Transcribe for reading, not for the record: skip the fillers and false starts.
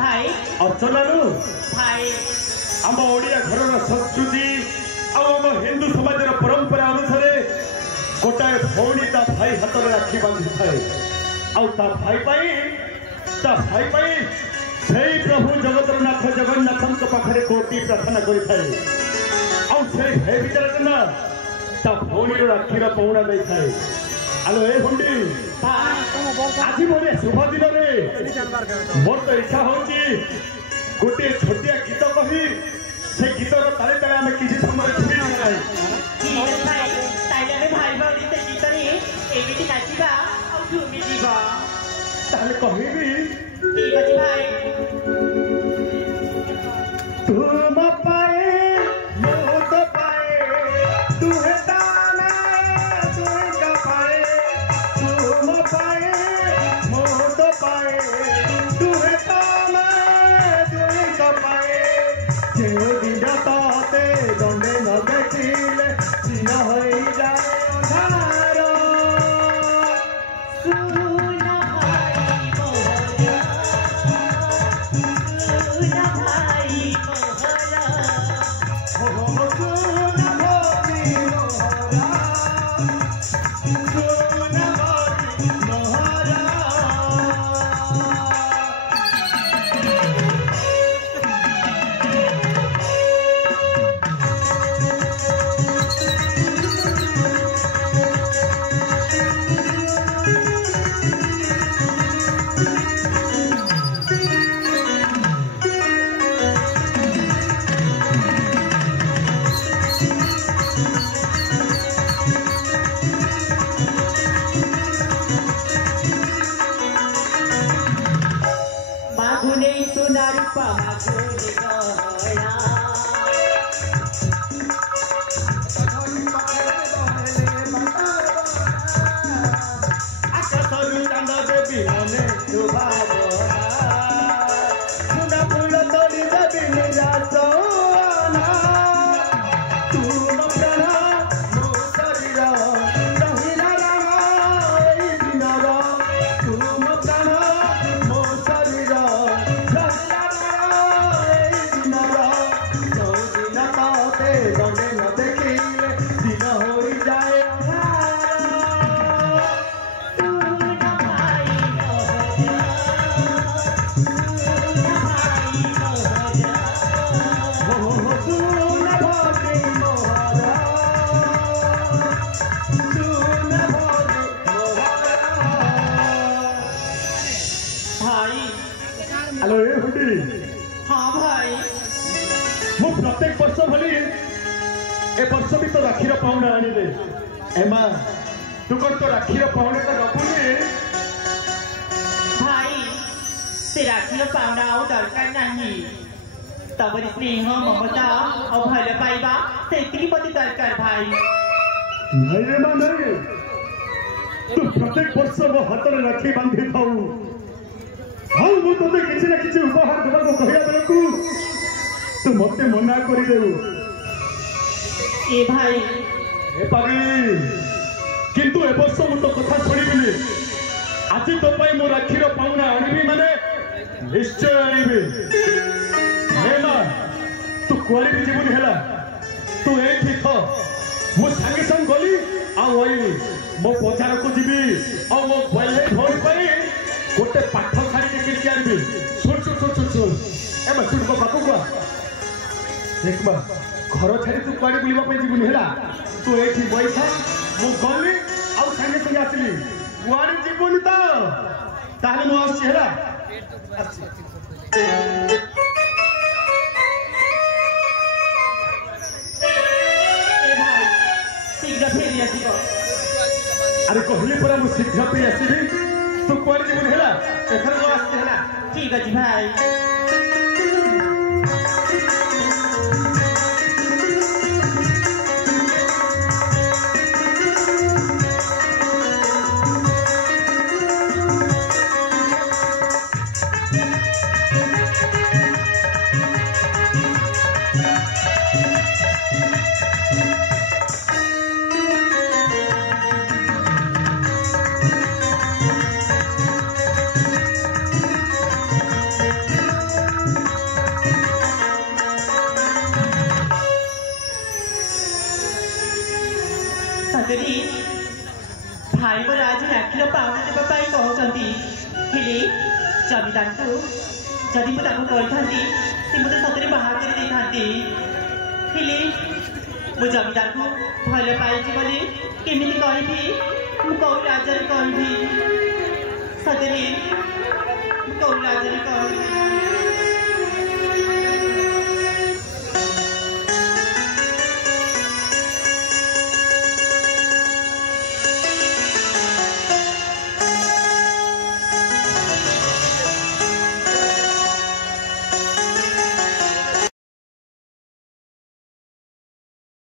भाई अर्चना नु भाई आम ओडिया घर संस्कृति आम हिंदू समाज परंपरा अनुसार गोटाए भौणी ता भाई हाथ में राखी बांधि थाए भाई से प्रभु जगतरनाथ जगन्नाथ पाखे कोटि प्रार्थना करें भाई भितर ना ता भौणी राखीर पौना दे थाए आलो ए भंडी आज मोर शुभ दिन में मोर तो इच्छा होची गोटे छोटिया गीत कही से गीतर ताले ताले आम किसी समय छुई भाई भाई से गीत एमिति नाचिबा आ झुमी जीवा ताले कहबी ठीक अछि भाई तुम पाए मोह तो पाए तू है ताना तू का पाए तुम पाए मोह तो पाए तू है ताना तू का पाए जो दिन ताते दंडे न देखिले सिंह होई जाए अंधार सुना भाई मोहरा सुना भाई मोहरा हो सुन भोगी मोहरा सुन भोगी मोहरा मागुने सुना रूपा मागुने गहना आकाशरू चांद देवी मने शोभावना सुना फूल तोड़ी देवी निराशना तुम प्राण मो शरीर रहिला राम एई दिनर तुम प्राण मो शरीर रहिला राम एई दिनर जो दिन ताते दंडे न देखिले दिन होई जाए सुना भाई मोहरा सुना भाई मोहरा सुन भोगी मोहरा सुन भोगी मोहरा भाई हेलो ए हुडी हाँ भाई मु प्रत्येक वर्ष भली ए वर्ष भी तो राखीर पाउंडा आनिले एमा तू कोन तो राखीर पाउंडा का रखुनी भाई से राखीर पाउंडा आउ दरकार नहीं तबरी स्नेह ममता और भल पाइबा सेतिकी पति दरकार भाई नहीं रे मां नहीं तू प्रत्येक वर्ष मो हाथ में राखी बांधी थाऊ हाँ मु तोते किसी ना किसी उपहार देवा को कहिया बेलकू तू मते मना करी देऊ ए भाई ए पागली किंतु ए वर्ष मु तो कथा छुड़ीबिनी आज तो पाई मो राखीर पाउना आनिबी माने निश्चय आनिबी हे मां तू कुआरी भी जीवनी हेला तू एठी थ मु संगे संग गली आ ओइली मो बजार को जीबी आ मो पहिले धोई पाई गोटे पाठ साड़ी के किरकी आनिबी सुन सुन सुन सुन सुन ए मा सुन को बापू को देख बा घर छाड़ी तू कुआरी बुलिबा पे जीवनी हेला तू एठी बैठा मु गली आ संगे संगे आसली कुआरी जीवनी तो ताले मु आसी हेला ए भाई शीघ्र फेरी आसिब अरे कहली परा मु शीघ्र पे आसीबी तू कुआरी जीवनी हेला एथर को आसी हेला ठीक अछि भाई जमीदार को जदि मुझे कही सी मत सतरे बाहर कर मु जमीदार को भल पाई केमी कहि कौ लाजर कहि सतरे कौ लाजर कहि